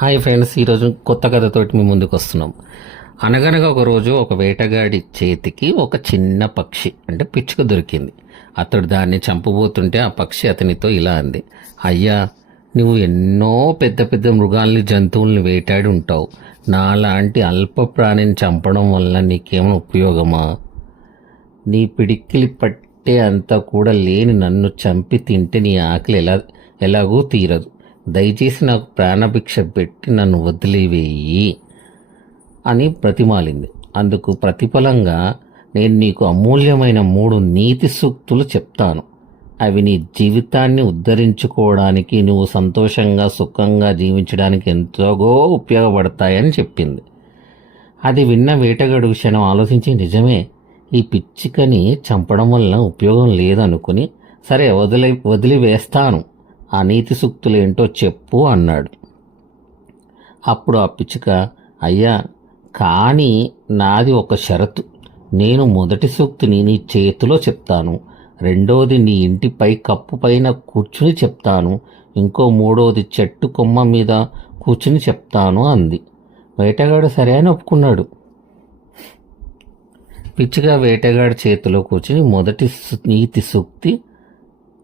Hi friends, ఈరోజు కొత్త కథతోటి మీ ముందుకు వస్తున్నాం. అనగనగా ఒకరోజు ఒక వేటగాడి చేతికి ఒక చిన్న పక్షి అంటే పిచ్చుక దొరికింది. అతడు దాన్ని చంపబోతుంటే ఆ పక్షి అతనితో ఇలా అంది: అయ్యా, నువ్వు ఎన్నో పెద్ద పెద్ద మృగాల్ని జంతువుల్ని వేటాడి ఉంటావు. నాలాంటి అల్ప ప్రాణిని చంపడం వల్ల నీకేమైనా ఉపయోగమా? నీ పిడికిలి పట్టే అంతా కూడా లేని నన్ను చంపి తింటే నీ ఆకలి ఎలాగూ తీరదు. దయచేసి నాకు ప్రాణభిక్ష పెట్టి నన్ను వదిలివేయి అని ప్రతిమాలింది. అందుకు ప్రతిఫలంగా నేను నీకు అమూల్యమైన 3 నీతి సూక్తులు చెప్తాను. అవి నీ జీవితాన్ని ఉద్ధరించుకోవడానికి, నువ్వు సంతోషంగా సుఖంగా జీవించడానికి ఎంతోగో ఉపయోగపడతాయని చెప్పింది. అది విన్న వేటగాడు క్షణం ఆలోచించి, నిజమే, ఈ పిచ్చికని చంపడం వల్ల ఉపయోగం లేదనుకుని, సరే వదిలివేస్తాను, ఆ నీతి సూక్తులేంటో చెప్పు అన్నాడు. అప్పుడు ఆ పిచ్చుక, అయ్యా, కానీ నాది ఒక షరతు. నేను మొదటి సూక్తిని నీ చేతిలో చెప్తాను, రెండోది నీ ఇంటిపై కప్పు పైన కూర్చుని చెప్తాను, ఇంకో 3వది చెట్టు కొమ్మ మీద కూర్చుని చెప్తాను అంది. వేటగాడు సరే అని ఒప్పుకున్నాడు. పిచ్చుక వేటగాడి చేతిలో కూర్చుని మొదటి నీతి సూక్తి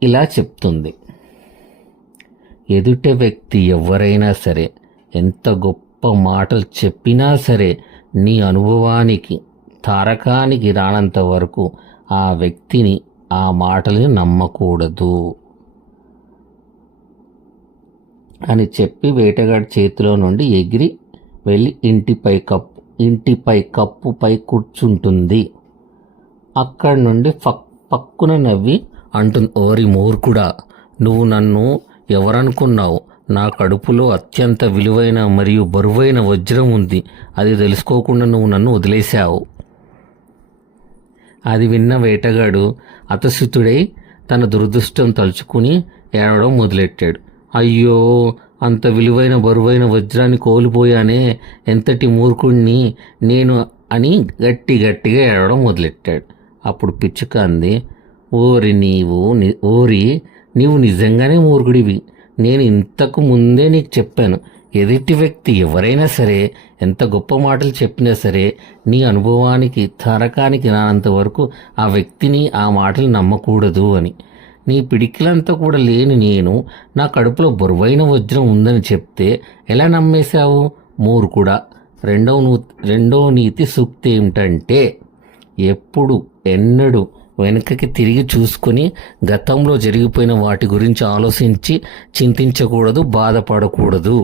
ఇలా చెప్తుంది: ఎదుటి వ్యక్తి ఎవరైనా సరే, ఎంత గొప్ప మాటలు చెప్పినా సరే, నీ అనుభవానికి తారకానికి రానంత వరకు ఆ వ్యక్తిని, ఆ మాటల్ని నమ్మకూడదు అని చెప్పి వేటగాడి చేతిలో నుండి ఎగిరి వెళ్ళి ఇంటిపై కప్పుపై కూర్చుంటుంది. అక్కడి నుండి పక్కున నవ్వి అంటుంది: ఓరి మూర్ఖుడా, నువ్వు నన్ను ఎవరనుకున్నావు? నా కడుపులో అత్యంత విలువైన మరియు బరువైన వజ్రం ఉంది. అది తెలుసుకోకుండా నువ్వు నన్ను వదిలేశావు. అది విన్న వేటగాడు అతసితుడై తన దురదృష్టం తలుచుకుని ఏడవడం మొదలెట్టాడు. అయ్యో, అంత విలువైన బరువైన వజ్రాన్ని కోల్పోయానే, ఎంతటి మూర్ఖుణ్ణి నేను అని గట్టిగా ఏడవడం మొదలెట్టాడు. అప్పుడు పిచ్చుక అంది: నీవు నిజంగానే మూర్ఖుడివి. నేను ఇంతకు ముందే నీకు చెప్పాను, ఎదుటి వ్యక్తి ఎవరైనా సరే, ఎంత గొప్ప మాటలు చెప్పినా సరే, నీ అనుభవానికి తారకానికి రానంత వరకు ఆ వ్యక్తిని, ఆ మాటలు నమ్మకూడదు అని. నీ పిడికిలంతా కూడా లేని నేను నా కడుపులో బరువైన వజ్రం ఉందని చెప్తే ఎలా నమ్మేశావు, మూర్ఖుడా? రెండవ నీతి సూక్తి ఏమిటంటే, ఎన్నడూ వెనుకకి తిరిగి చూసుకొని గతంలో జరిగిపోయిన వాటి గురించి ఆలోచించి చింతించకూడదు, బాధపడకూడదు.